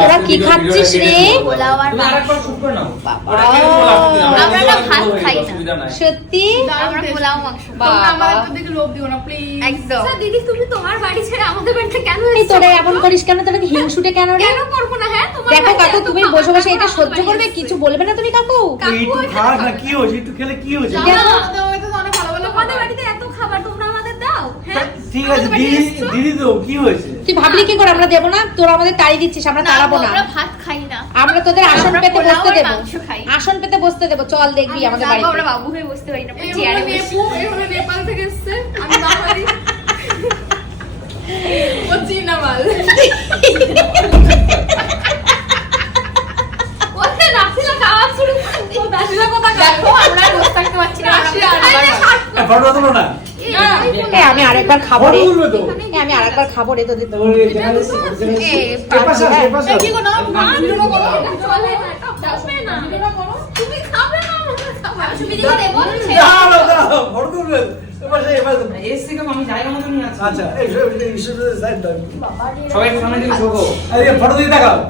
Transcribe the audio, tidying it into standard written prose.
তোরা কি খাচ্ছিস রে? পোলাও আর মাংস। আমরা না ভাত খাই না। সত্যি আমরা পোলাও মাংস। বাবা। আমাদের দিকে লোভ দিও না প্লিজ। একদম। আচ্ছা দিদি তুমি তোমার বাড়ি ছেড়ে আমাদের বাড়িতে কেন এই এসেছো? তোরা এমন করিস কেন? তোরা কি হিংসুটে কেন রে? কেন করবো না? হ্যাঁ তোমার দেখো বাড়িতে কাকু, এত তুমি খাবার বসে বসে এটা খাওয়া সহ্য আমাদের করবে? বাড়িতে কিছু বলবে না তুমি কাকু? একটু খাস না, কি হয়েছে? একটু খেলে কি হয়েছে? জানো আমাদের বাড়িতে তো অনেক ভালো ভালো তোমাদের খাবার। বাড়িতে এত খাবার তোমরা আমাদের দাও? হ্যাঁ ঠিক আছে, আমাদের বাড়িতে দিদি এসেছো? দিদি তো কি হয়েছে? তুই ভাবলি কি করে আমরা দেবো না? তোরা আমাদের তাড়ি দিচ্ছিস, আমরা তাড়াবো না। আমরা ভাত খাই না। আমরা তোদের আসন আমরা পেতে পোলাও বসতে আর দেবো, মাংস খাই। আসন পেতে বসতে দেবো। চল দেখবি আমাদের আমরা বাড়িতে। বাবু হয়ে বসতে পারি না, এই চেয়ারে হলো বসি। নেপু, এই হলো নেপাল থেকে এসেছে। আমি বাঙালি। ও চীনা মাল। ওতে নাসিলা খাওয়া শুরু করে। ও নাসিলা কথা দেখো আমরা আর বসে থাকতে পারছি না। রাশি আর ফটো তোলো না। আমি আরেকবার খাবো রে। ফটো তুলবে তো। আমি আরেকবার খাবো রে তোদের। এপাশে আসো, এপাশে আসো। কি গো না ভিডিও করো। চলে না, এটা হবে না। ভিডিও করো। তুমি খাবে না আমরা খাবো। তুমি দিকে দেবো না। দাঁড়াও, দাঁড়াও, ফটো তুলবে। এপাশে, এপাশে। এসছি তো আমি জায়গা মতো নিয়ে আছি। আচ্ছা, এই সাইড দাও। সবাই সামনে দিকে ঢোকো। আরে ফটো দিয়ে দেখাও।